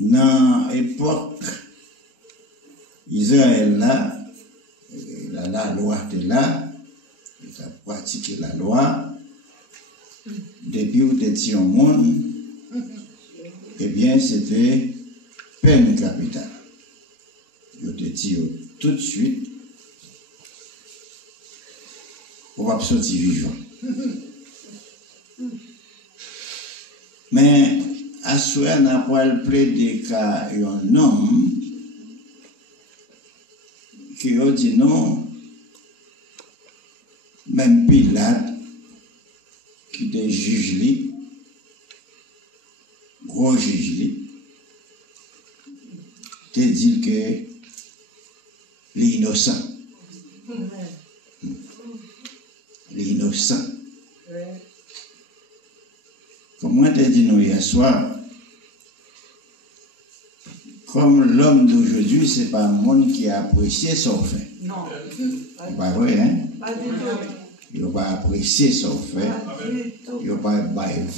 dans l'époque, Israël là, la loi était là, il a pratiqué la loi. Depuis où tu étais au monde, eh bien, c'était peine capitale. Il te dit tout de suite, on va sortir vivant. Mais, à ce moment, on a pas plaidé qu'à un homme qui a dit non, même Pilate, qui était juge, gros juge, te dit que l'innocent. L'innocent. Comment te dit nous hier soir? Comme l'homme d'aujourd'hui, ce n'est pas un monde qui a apprécié son fait. Non. C'est pas vrai, hein? Pas du tout. Il n'a pas apprécié son fait. Il n'a pas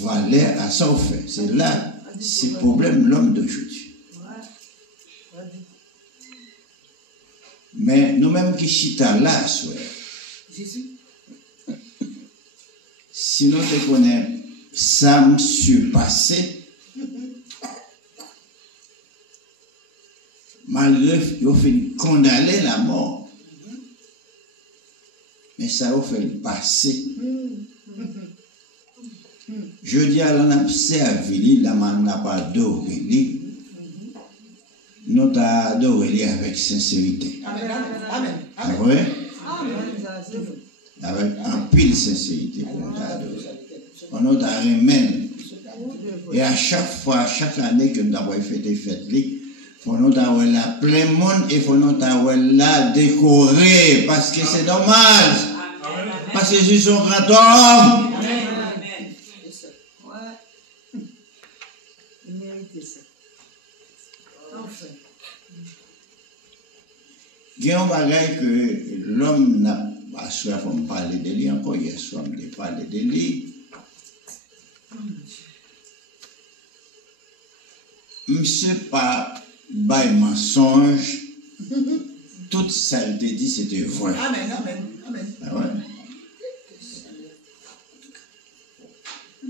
valeur à son fait. C'est là, c'est le problème de l'homme d'aujourd'hui. Mais nous-mêmes qui chita là, si nous te connaissons ça me surpassé, malgré qu'il fait condamner la mort, mais ça a fait le passé. Je dis à l'on a servi, la man n'a pas adoré, nous avons adoré avec sincérité. Amen. C'est vrai? Amen. Avec un pile sincérité pour nous adorer. On nous a remis. Et à chaque fois, chaque année que nous avons fait des fêtes, il faut nous avoir là plein monde et il faut nous avoir là décoré parce que c'est dommage. Parce que je suis un grand homme. Amen. Ouais. Il mérite ça. Enfin. Il y a un bagage que l'homme n'a pas soif de parler de lui, encore il y a soif de parler de lui. Monsieur pas bail mensonge, tout ça il te dit c'était vrai. Amen. Ah ouais?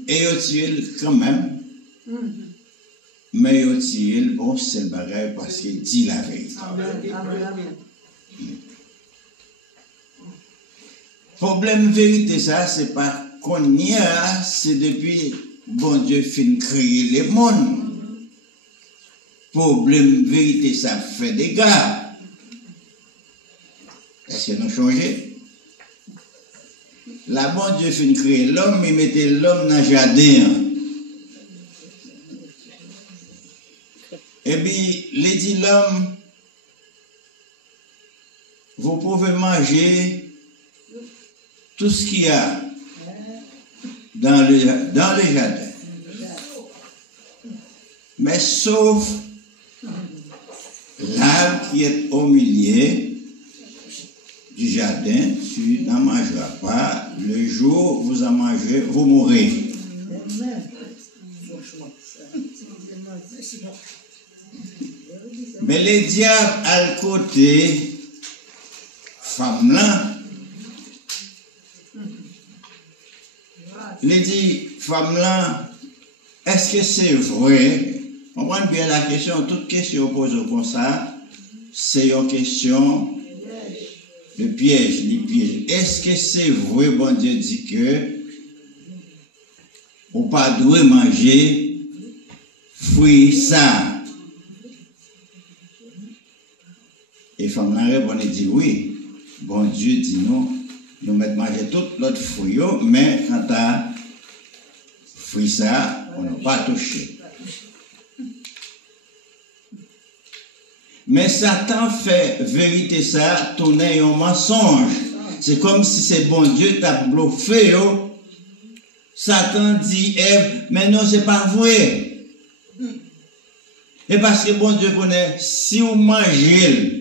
Et il tire quand même, mais il tire bon c'est le bagage parce qu'il dit la vérité. Amen. Problème vérité ça c'est pas qu'on y a, c'est depuis bon Dieu fin créer le monde. Problème vérité ça fait des dégâts. Est-ce que nous changeons? La bon Dieu fin créer l'homme, il mettait l'homme dans le jardin. Et puis, il dit l'homme, vous pouvez manger tout ce qu'il y a dans le jardin. Mais sauf l'arbre qui est au milieu du jardin, tu n'en mangeras pas. Le jour où vous en mangez, vous mourrez. Mais les diables à le côté, femme là, il dit, femme là, est-ce que c'est vrai? On voit bien la question, toute question posée comme ça, c'est une question de piège, Est-ce que c'est vrai, bon Dieu dit que on pas doit manger fruit ça? Et femme la répond et dit oui. Bon Dieu dit non, nous mettons manger tout l'autre fruit, mais quand à fruit ça, on n'a pas touché. Mais Satan fait vérité ça, tourner un mensonge. C'est comme si c'est bon Dieu t'a bluffé. Satan dit, mais non, c'est pas vrai. Et parce que bon Dieu connaît, si vous mangez,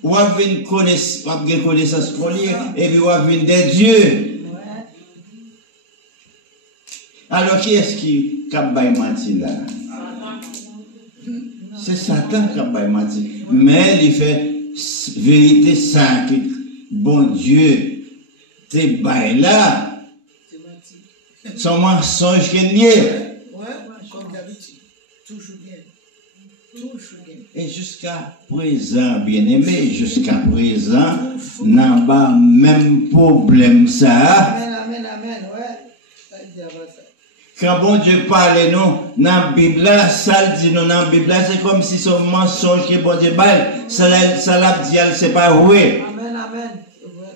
vous avez une connaissance pour lui, et puis vous avez des dieux. Alors qui est-ce qui a menti là? C'est Satan qui a menti. Mais il fait vérité ça que bon Dieu te bail là. Son mensonge qui est lié. Ouais, comme d'habitude. Toujours bien. Toujours bien. Et jusqu'à présent, bien aimé, jusqu'à présent, n'a pas même problème ça. Amen, amen, amen. Ouais. Ça dit avant ça. Quand bon Dieu parle nous, dans la Bible, ça le dit nous dans la Bible, c'est comme si son mensonge que bon Dieu parle, ça l'a dit, c'est pas vrai. Amen, amen. C'est vrai.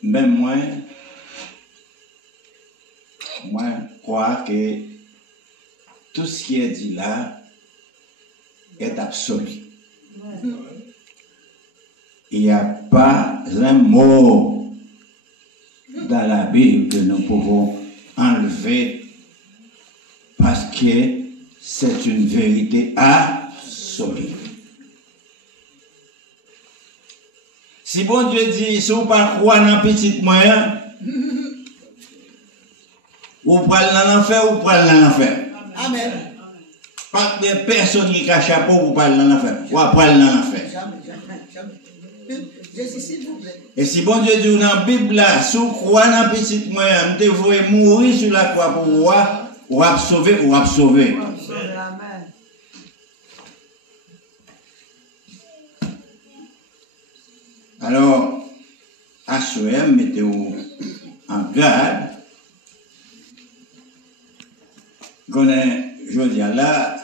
Mais moi crois que tout ce qui est dit là est absolu. Il n'y a pas un mot dans la Bible que nous pouvons enlever parce que c'est une vérité absolue. Si bon Dieu dit, si vous ne pas croire dans petit moyen, vous prenez dans l'enfer, vous prenez dans l'enfer. Amen. Pas de personne qui a chapeau, vous parlez dans l'enfer. Vous prenez dans l'enfer. Jamais. Jésus, s'il vous plaît. Et si bon Dieu dit dans la Bible, là, si vous croyez dans petit moyen, vous devez mourir sur la croix pour voir, ou sauver, ou sauver. Amen. Alors, HOM, mettez-vous en garde. Je dis là,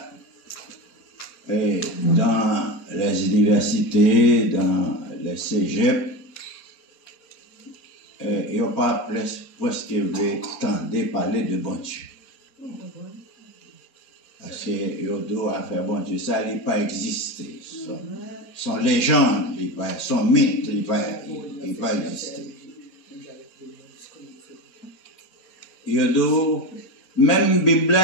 dans les universités, dans les cégep, il n'y a pas presque tendre parler de bon Dieu. Parce que il doit faire bon Dieu, ça n'a pas existé. Son légende, son mythe, il n'a pas existé. Il doit, même Bible,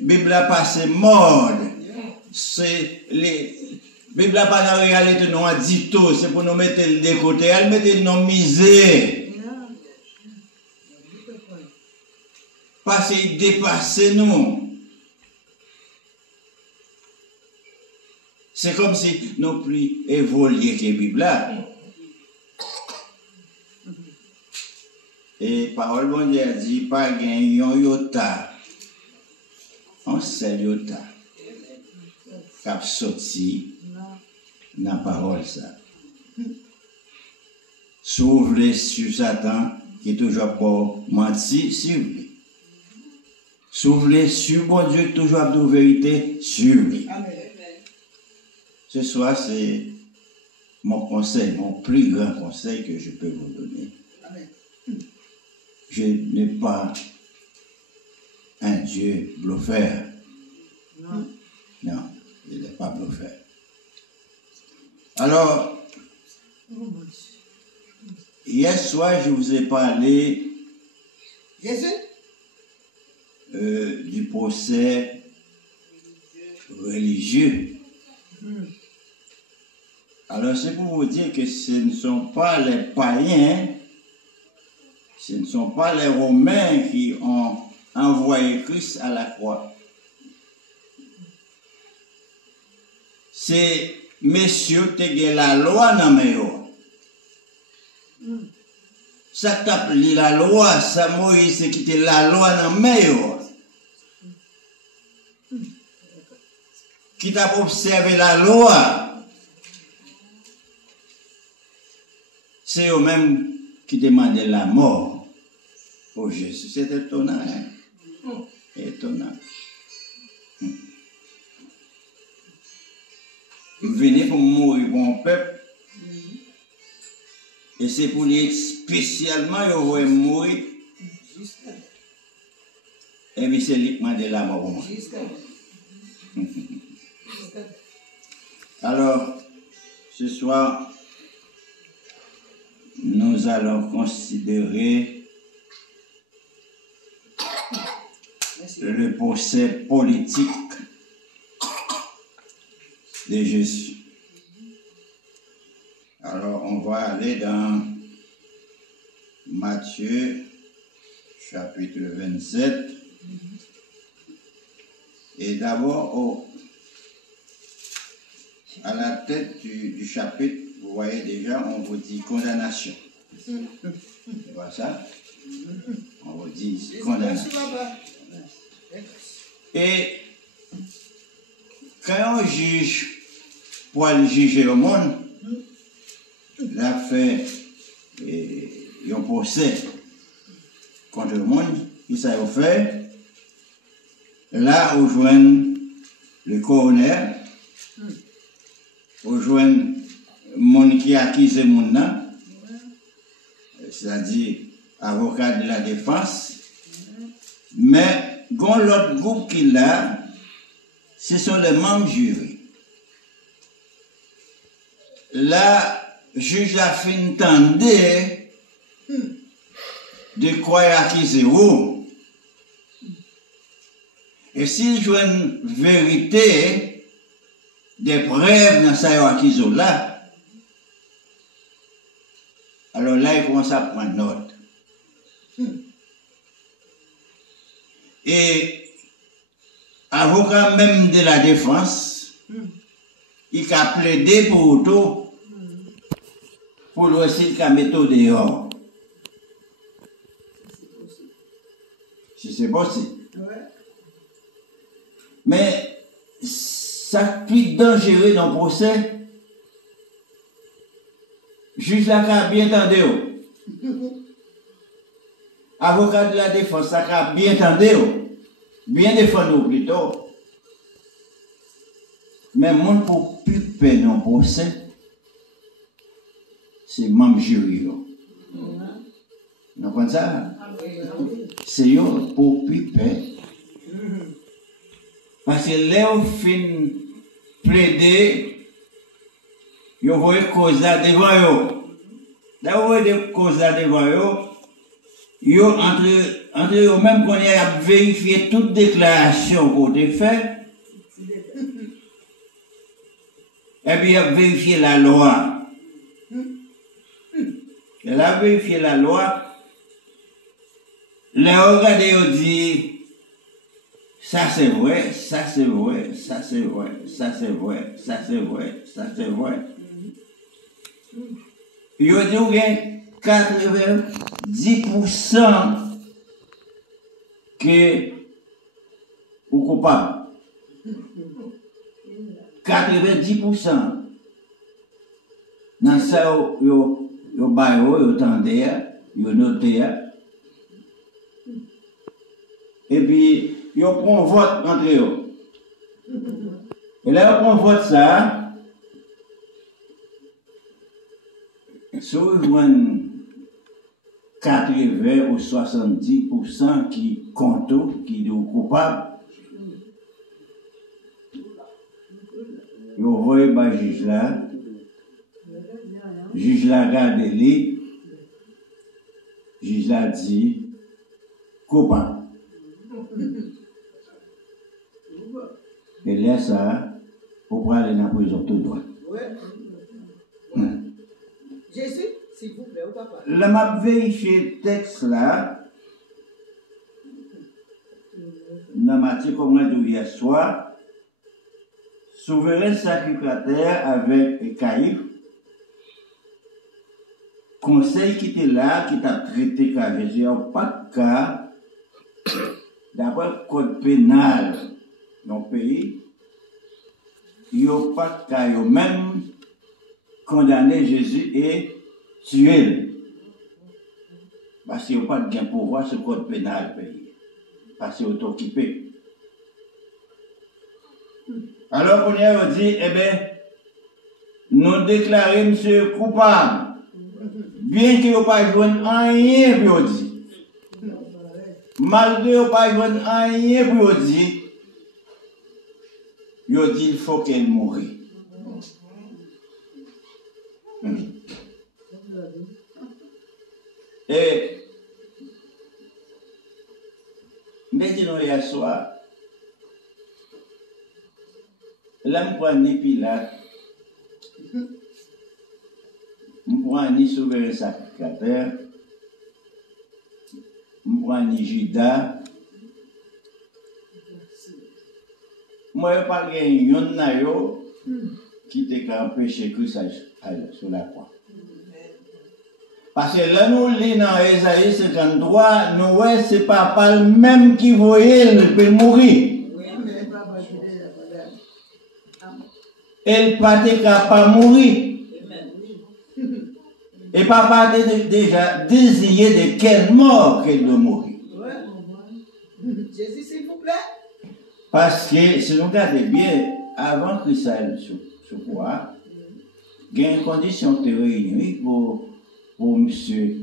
Bible a passé mode. C'est les Bible a pas la réalité, non, a dit tout, c'est pour nous mettre de côté, elle met le nom misé. Parce qu'il dépasse nous. C'est comme si nous plus évoluer que la Bible. Et parole bon Dieu dit, pas gagner un yota. Un seul yota. Cap sorti dans la parole ça. S'ouvre sur Satan qui est toujours pas menti sur lui. S'ouvre sur bon Dieu qui est toujours de vérité sur lui. Ce soir, c'est mon conseil, mon plus grand conseil que je peux vous donner. Je n'ai pas un Dieu bluffeur. Non, il n'est pas bluffeur. Alors, hier soir, je vous ai parlé du procès religieux. Alors, c'est pour vous dire que ce ne sont pas les païens, ce ne sont pas les Romains qui ont envoyé Christ à la croix. C'est messieurs qui ont la loi dans les mains. Ça tape la loi, ça Moïse qui a la loi dans les mains. Qui t'a observé la loi. C'est eux-mêmes qui demandaient la mort pour Jésus. C'est étonnant, hein? Étonnant. Venez pour mourir pour mon peuple. Et c'est pour lui spécialement, il va mourir. Et puis c'est lui qui m'a dit la mort pour moi. Alors, ce soir, nous allons considérer le procès politique de Jésus. Alors, on va aller dans Matthieu, chapitre 27. Et d'abord, à la tête du chapitre, vous voyez déjà, on vous dit condamnation. C'est pas ça? On vous dit condamnation. Et quand on juge, pour aller juger le monde, l'a fait un procès contre le monde, il s'est fait. Là, on joint le coroner, on joint le monde qui a accusé le monde, c'est-à-dire avocat de la défense, mais quand l'autre groupe qui l'a, ce sont les membres jurés. Là, juge la fin tendue de quoi accuser vous. Et s'il joue une vérité, des preuves dans sa accusation là, alors là, il commence à prendre note. Et avocat même de la défense, il a plaidé pour auto, pour le site qu'a méthode dehors. Si c'est possible. Mais ça plus dangereux dans le procès, juge la a bien entendu. Avocat de la défense, ça a bien entendu. Bien défendu plutôt. Mais mon pour plus peine dans le procès, c'est membre jury. Vous comprenez ça? C'est eux pour plus peine. Parce que là, on fin plaider, vous voyez cause là devant eux. Là, vous voyez des causes là devant eux. Yo entre eux même qu'on a vérifié toute déclaration qu'on a fait. Et puis, il a vérifié la loi. Il a vérifié la loi. Là, regardez, il dit, ça c'est vrai, ça c'est vrai, ça c'est vrai, ça c'est vrai, ça c'est vrai, ça c'est vrai. Il a dit, il y a 90% que vous coupable. 90%. Dans ça, vous tendez, vous notez. Et puis, ils prennent un vote entre eux. Et là, ils prennent un vote ça. Sur 80 ou 70% qui comptent, qui sont coupables, ils voient le juge là. Le juge là regarde les. Le juge là dit coupable. Et là, ça, pour aller dans la prison tout droit. Jésus, s'il vous plaît, au papa. Là, m'a vérifié le texte là. Dans Matthieu, comme on dit hier soir, souverain sacrificateur avec Caïphe, conseil qui était là, qui t'a traité qu'à Jésus, pas de cas, d'après le code pénal dans le pays, il n'y a pas de cas, il y a même condamné Jésus et tué. Parce qu'il n'y a pas de gain pour voir ce code pénal pays. Parce qu'il est occupé. Alors, on a dit, eh bien, nous déclarons monsieur coupable. Bien qu'il n'y ait pas joué rien pour dire. Malgré qu'il n'y ait pas joué rien pour dire, il dit il faut qu'elle meure. Et maintenant, hier soir, là, je prends ni Pilate, je prends ni souverain sacrificateur, je prends ni Judas. Moi, je n'ai pas gagné qui t'a empêché Christ sur la croix. Parce que là, nous lisons dans Ésaïe 53, nous voyons que ce n'est pas le même qui voyait, il peut mourir. Et papa n'a pas mourir. Et papa a déjà désiré de quelle mort qu'il doit mourir. Jésus, s'il vous plaît. Parce que si nous regardons bien, avant que ça aille sur quoi, il y a une condition de réunir pour monsieur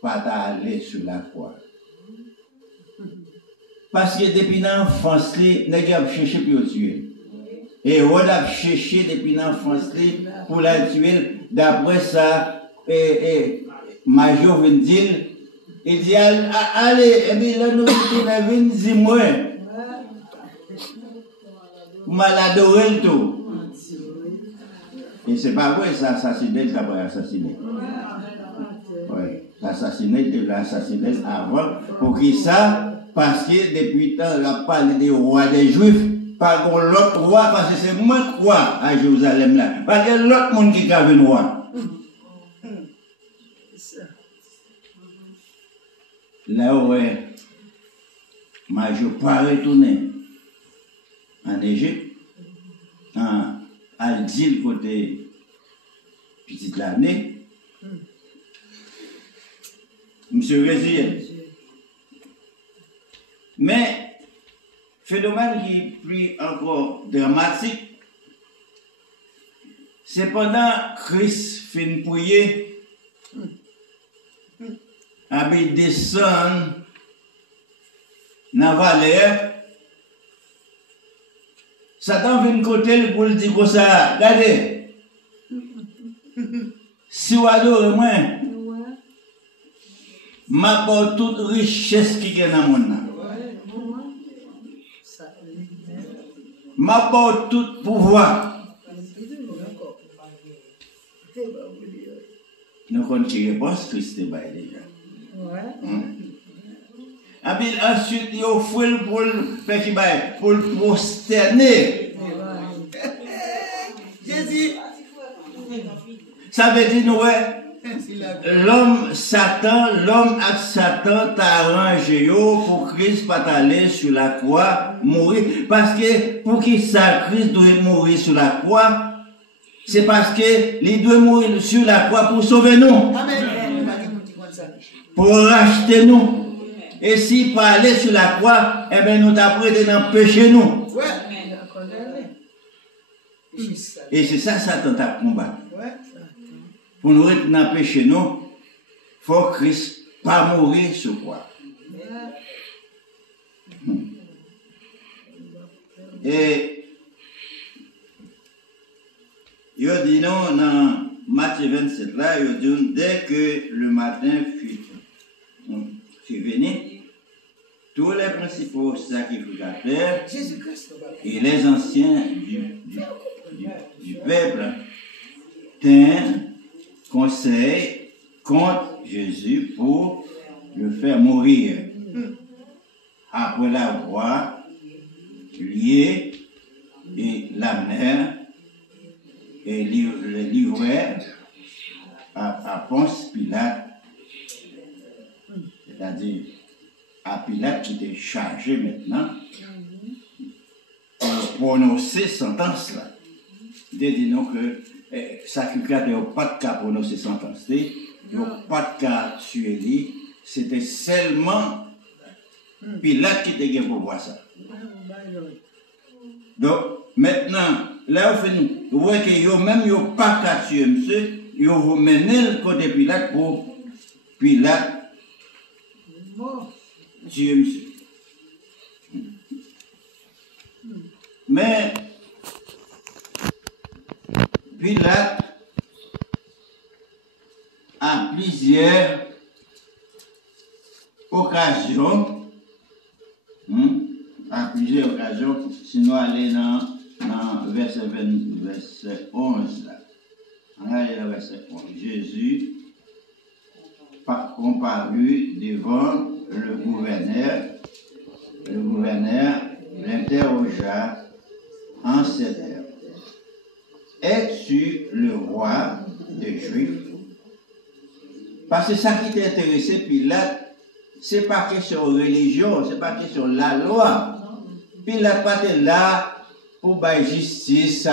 pas aller sur la croix. Parce que depuis l'enfance, il a cherché pour le tuer. Et on a cherché depuis l'enfance pour la tuer. D'après ça, Major vient dire, il dit, allez, et bien là, nous venons dire, moi, maladoré le tout. Et c'est pas vrai, ça assassiné, ça va assassiner. Oui, l'assassiné, de l'assassiné avant. Pour qui ça? Parce que depuis le temps, on a parlé des rois des Juifs, pas l'autre roi, parce que c'est moi qui crois à Jérusalem là. Parce que l'autre monde qui a vu roi. Là où je pas retourné en Égypte, à l'île côté petite l'année, monsieur résilient. Mais, phénomène qui est plus encore dramatique, c'est pendant Christ fin prier, il descend dans la vallée, Satan vient côté pour le dire comme ça, regardez, si vous adorez moi, m'apporte toute richesse qui est dans le monde. M'apporte tout pouvoir. Nous connaissons qui réponse Christ est déjà. Ensuite, il offre pour le prosterner. Jésus. Ça veut dire, l'homme à Satan t'a arrangé pour Christ pas aller sur la croix, mourir. Parce que pour qui ça, Christ doit mourir sur la croix, c'est parce que il doit mourir sur la croix pour sauver nous. Pour racheter nous. Et si pas aller sur la croix, eh bien nous t'apprêtons dans le péché nous. Et c'est ça Satan t'a combattu. Pour nous être dans le péché nous, il faut que Christ pas mourir sur la croix. Et il dit non, dans Matthieu 27 là, il dit dès que le matin fut venu, tous les principaux sacrificateurs et les anciens du peuple tinrent conseil contre Jésus pour le faire mourir. Après l'avoir lié et la mer et le livrer à Ponce Pilate, c'est-à-dire à Pilate qui était chargé maintenant pour prononcer sentence là. Il dit non que sacrificateur n'a pas de cas pour prononcer sentence, il n'a pas de cas tuer lui, c'était seulement Pilate qui était pour voir ça. Donc maintenant, là vous voyez que yo même yo pas qu'à tuer monsieur, yo vous menez le côté Pilate pour Pilate tuer monsieur. Mais Pilate à plusieurs occasions, sinon aller dans verset 11 là. On a verset 11. Jésus comparu devant le gouverneur l'interrogea en ces termes. Es-tu le roi des Juifs? Parce que ça qui t'intéressait, Pilate, c'est pas question de religion, c'est pas question de la loi. Pilate pas là pour faire justice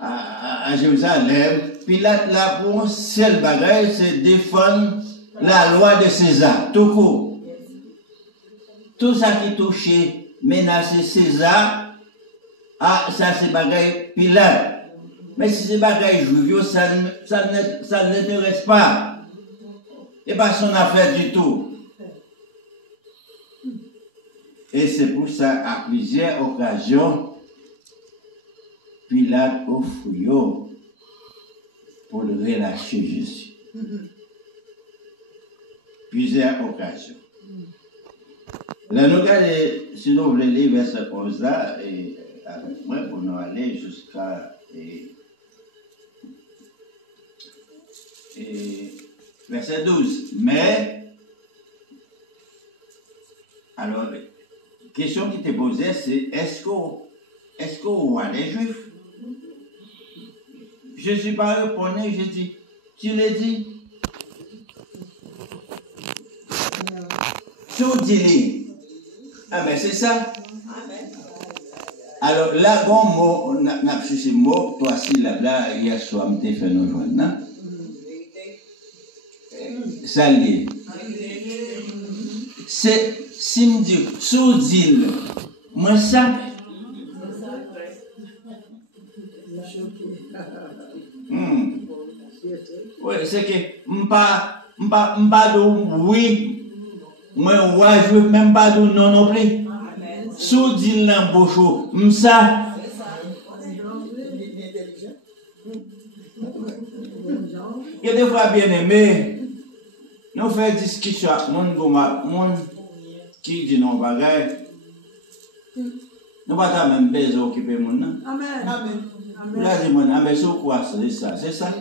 à Jérusalem. Pilate là pour un seul bagage, c'est défendre la loi de César, tout court. Tout ça qui touchait, menacer César, ça c'est bagage Pilate. Mais si c'est bagage juif, ça ne l'intéresse pas. Et pas son affaire du tout. Et c'est pour ça, à plusieurs occasions, Pilate offre pour le relâcher Jésus. Plusieurs occasions. Là, nous regardons, si nous voulons lire verset 11 là, et avec moi, pour nous aller jusqu'à verset 12. Mais, alors, la question qui t'est posée, c'est est-ce qu'au roi des Juifs? Je ne suis pas répondu, je dis, tu l'as dit? Tout dit. Ah, mais c'est ça. Alors, là, bon mot, on a cherché mot, toi, si là, hier soir, on t'a fait nous joindre, non? Ça lié. C'est, si me dit, sous dit, moi ça. Oui, c'est que, m'pas de oui, moi, je veux même pas de non non plus. Sous dit dans bouchou, m'sa. Il y a des fois bien aimé. Nous faisons discussion avec monde qui dit non bagaille. Nous pas même besoin d'occuper mon nom. Amen. Amen. Vous l'avez dit mon amen sur quoi c'est ça, c'est ça.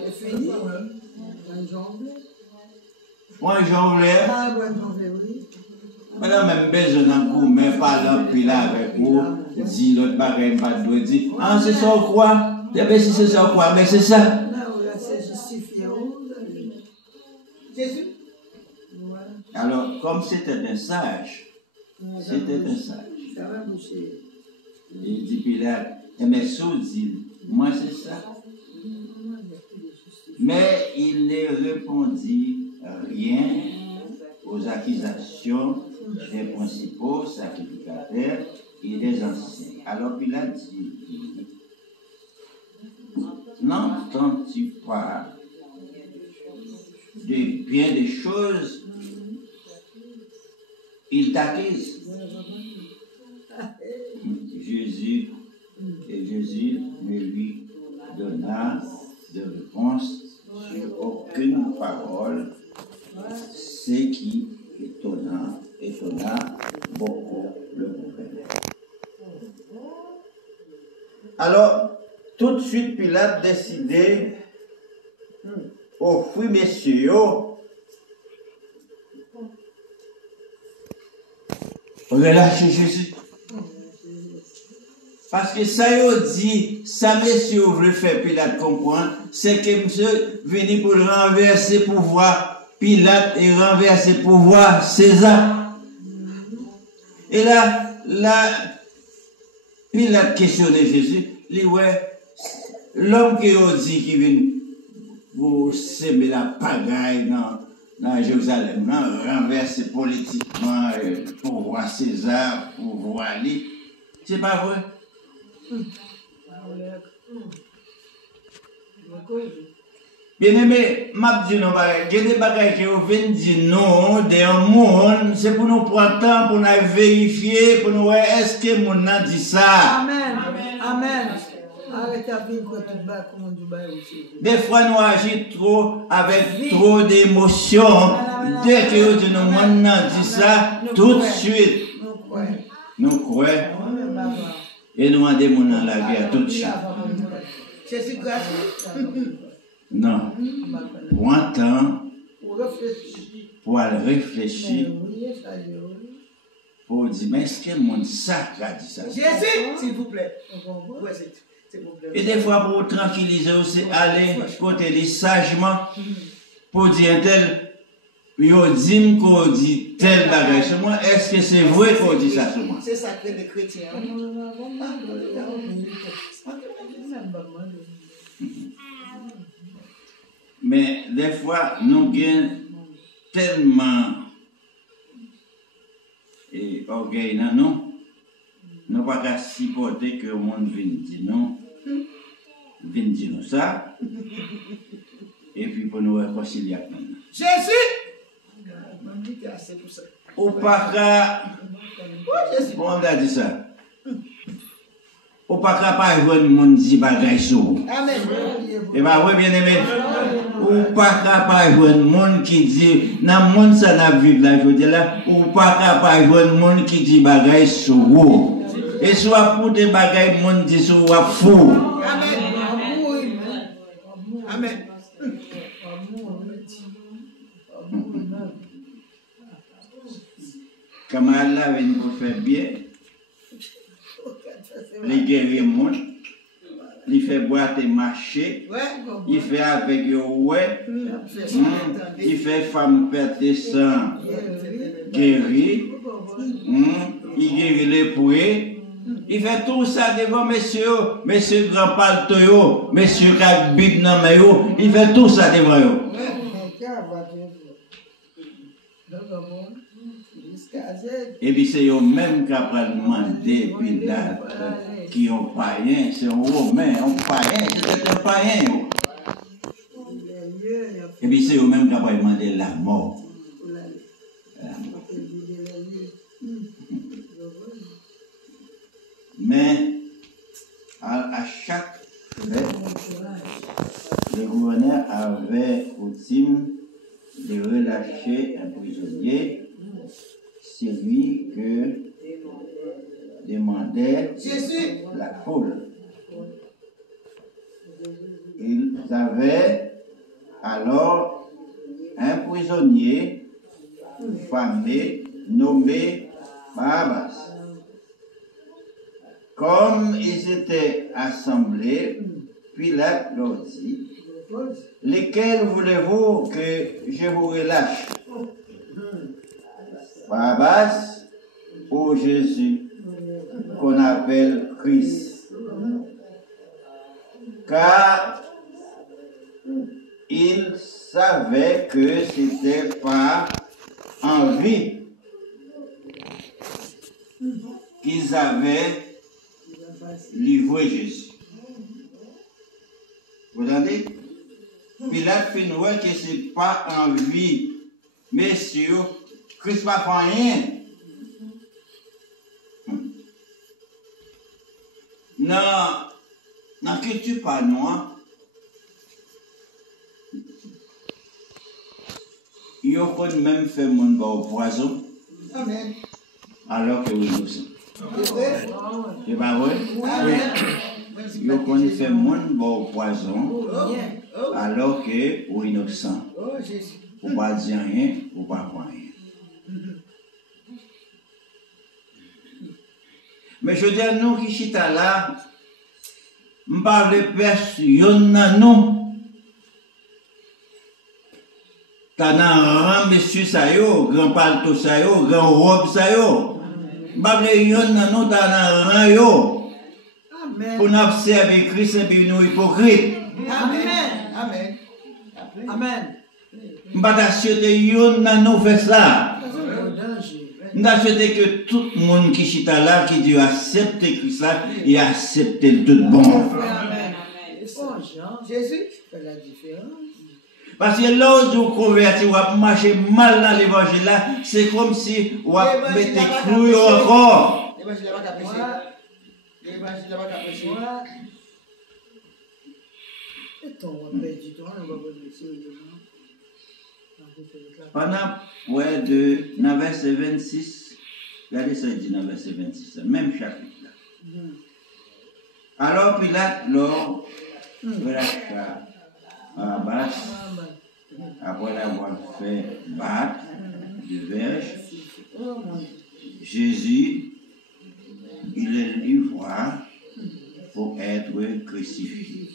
Moi j'enlève. Madame même besoin d'un coup, mais pas là puis là avec vous, dit l'autre bagaille pas de dire. Ah c'est ça quoi? Mais si c'est ça quoi? Mais c'est ça. Jésus. Alors, comme c'était un sage, il dit Pilate, mais sous dit, moi c'est ça. Mais il ne répondit rien aux accusations des principaux sacrificateurs et des anciens. Alors Pilate dit, n'entends-tu pas de bien des choses? Il t'accuse. Jésus ne lui donna de réponse sur aucune parole, ce qui étonna beaucoup le gouverneur. Alors, tout de suite, Pilate décidait offrir messieurs relâcher Jésus. Parce que ça y dit, ça messieurs veut faire Pilate comprendre, c'est que monsieur venu pour renverser pouvoir Pilate et renverser pouvoir César. Et là, Pilate questionnait Jésus, il dit ouais, l'homme qui a dit qui vient pour semer la pagaille dans Jérusalem, renverser politiquement pouvoir César, pouvoir lui, c'est pas vrai. Bien aimé, m'a dit non, il y a des bagages qui viennent dire non, des monde, c'est pour nous prendre temps, pour nous vérifier, pour nous voir est-ce que mon nom dit ça. Amen. Amen. Arrête à vivre quand tu bats comme on dit aussi. Des fois, nous agissons trop avec trop d'émotions. Dès que nous mon nom dit ça, tout de suite, nous croyons. Et nous demandons mon nom la guerre tout de suite. C'est gratuit. Non. Pour un temps, pour réfléchir, pour dire, mais est-ce que le monde ça a dit ça? Jésus, s'il vous plaît. Et des fois, pour tranquilliser aussi, aller côté les sagement, pour dire tel, yo dit qu'on dit tel bagage sur moi, est-ce que c'est vrai qu'on dit ça sur moi? C'est ça que les chrétiens. Mais des fois, nous gagnons tellement orgueil dans nous, nous ne pouvons pas supporter que le monde vienne dire non, vienne dire nous ça, et puis pour nous réconcilier avec nous. Jésus! Ou pas qu'à. Bon, on a dit ça. Ou pas qu'à pas jouer le monde dit bagay sur. Amen. Et bien, oui, bien aimé. Ou pas qu'à pas jouer le monde qui dit, dans le monde ça n'a vu là, je dis là, ou pas qu'à pas jouer le monde qui dit bagay sur vous. Et soit pour des bagay, le monde dit sur vous fou. Amen. Amen. Comme Allah vient nous faire bien, les guerriers montent, il fait boire et marcher, il fait avec eux, ouais, il fait femme perdre des sang, guérir, il guérit les pouets, il fait tout ça devant messieurs grand palto, messieurs qui big dans il fait tout ça devant eux. Et puis c'est eux-mêmes qui ont demandé Pilate qui ont païen, c'est un romain, un païen, c'est un païen. Et puis c'est eux-mêmes qui ont demandé la mort. Mais à chaque fête, le gouverneur avait coutume de relâcher un prisonnier. C'est lui que demandait Jésus. la foule. Ils avaient alors un prisonnier famé nommé Barabbas. Comme ils étaient assemblés, Pilate leur dit, lesquels voulez-vous que je vous relâche? Barabbas ou Jésus, qu'on appelle Christ. Car il savait que c'était par envie qu'ils avaient livré Jésus. Vous entendez? Pilate fait nous voir que ce n'est pas envie, messieurs. Christ n'a pas rien. Dans la culture pas noire, il peut même faire mon au poison. Amen. Alors que vous innocent. C'est pas vrai? Amen. Il peut faire mon au poison. Alors que vous innocent. Oh Jésus. Vous ne pas dire rien, vous ne pas croire rien. Mais je dis à nous qui sommes là, je ne parle de personne à nous. T'as un monsieur Sayo, grand palto Sayo, grand robe Sayo. Je ne parle de nous, t'as un yo. Pour nous observer Christ et puis nous hypocrites. Amen. Amen. Amen. Je ne parle pas de nous fait ça. Nous avons souhaité que tout le monde qui est là, qui dit accepter Christ là, et accepter le tout bon. Amen. Jésus fait la différence. Parce que là où vous convertissez, vous marchez mal dans l'évangile là, c'est comme si vous mettez cloué encore. L'évangile n'a pas qu'à pécher. L'évangile n'a pas qu'à pécher. Et ton repère du temps, on va vous dire. Pendant dans verset 26, regardez ça, il dit dans verset 26, même chapitre là. Alors Pilate leur relâcha Barabbas après l'avoir fait battre de verge, Jésus, il le livra pour être crucifié.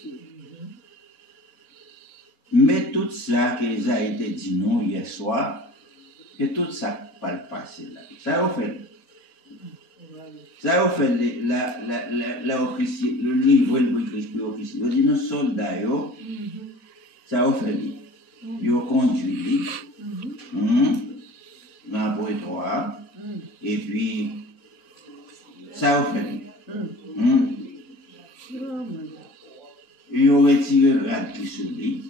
Mais tout ça qui a été dit nous hier soir, et tout ça pas le passé là. Ça a fait. Ça a fait le livre le Christ au Christ. Il dit nos soldats, ça a fait. Ils ont conduit dans le prétoire. Et puis, ça a fait. Ils ont retiré le rad qui se lit.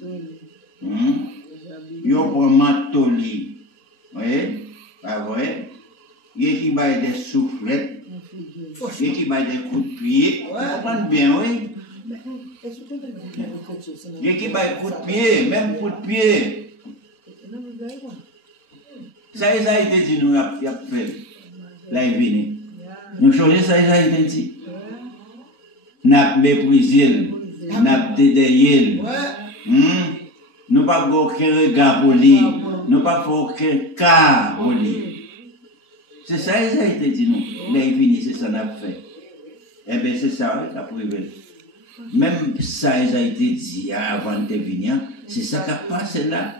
Ils ont pris un manteau lit. Vous voyez? Pas vrai? Il qui baille des soufflettes. Il qui baille des coups de pied. Vous comprenez bien, oui? Il qui baille des coups de pied, même coups de pied. Ça, il a été dit, nous, il a fait. Là, il vient. Nous choisissons ça, il a été dit. Nous avons méprisé, nous avons dédaillé. Nous n'avons pas aucun regard pour lui. Nous n'avons pas aucun cas pour lui. C'est ça, il a été dit, nous. Là, il vient, c'est ça qu'on a fait. Eh bien, c'est ça, ça privé. Même ça, il a été dit avant de venir, c'est ça qui a passé là.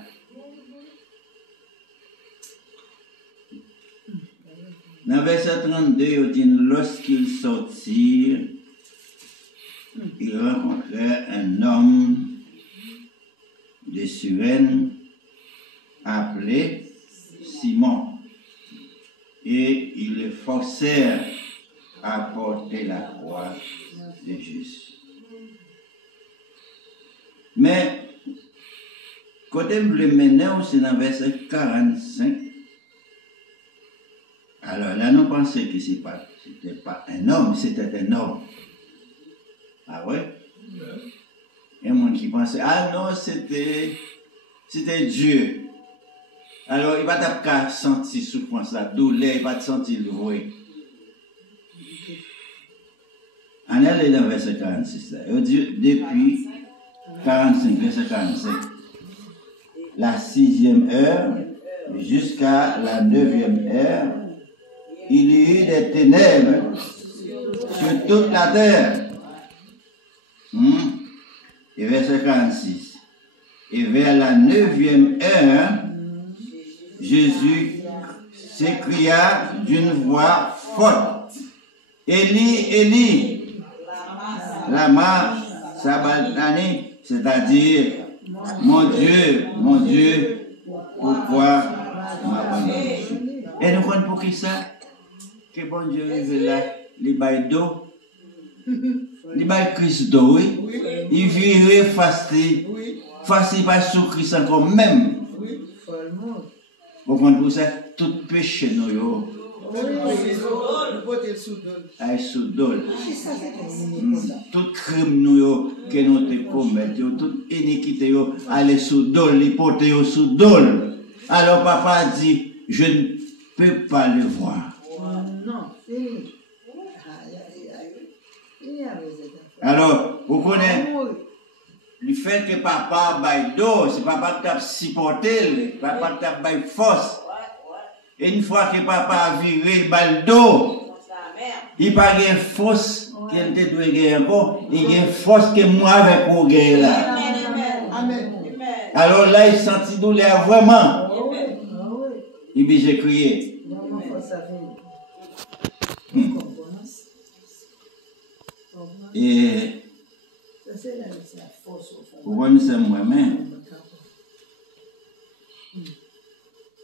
Dans verset 32, il dit, lorsqu'ils sortirent, ils rencontrèrent un homme de Cyrène appelé Simon. Et ils le forcèrent à porter la croix de Jésus. Mais, quand on le menait, c'est dans verset 45. Alors là, nous pensons que ce n'était pas un homme, c'était un homme. Ah ouais? Il y a des gens qui pensaient, ah non, c'était Dieu. Alors, il va pas sentir souffrance, la douleur, il va sentir le bruit. On est allé dans le verset 46. Là. Il dit, depuis 45, verset 45, la 6e heure jusqu'à la 9e heure, il y eut des ténèbres sur toute la terre. Et verset 46. Et vers la 9e heure, Jésus s'écria d'une voix forte, Élie, Élie, lama sabachthani, c'est-à-dire, mon Dieu, pourquoi m'abandonnes-tu? Et nous comprenons pour qui ça? Que bon Dieu révèle là, les bails d'eau, les bails Christ d'eau, oui. Il virait fasté par sous Christ encore même. Vous comprenez pour ça? Tout péché nous, sous dol. Tout crime nous, que nous te commettons, toute iniquité, allez sous dol, l'hypothèse sous dol. Alors papa dit, je ne peux pas le voir. Alors, vous connaissez le fait que papa baille d'eau, c'est papa qui t'a supporté, papa qui t'a baille force. Et une fois que papa a viré le balle d'eau, il n'y a pas de force qu'il te doit gagner encore, il y a une force que moi avec vous gagner là. Alors là, il sentit douleur vraiment. Il dit, j'ai crié. Et vous connaissez moi-même.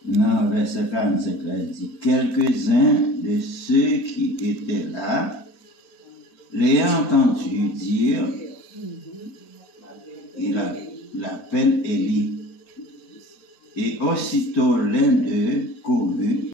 Non, verset 45, là, il dit, quelques-uns de ceux qui étaient là, l'ayant entendu dire, il l'appelle Élie. Et aussitôt l'un d'eux courut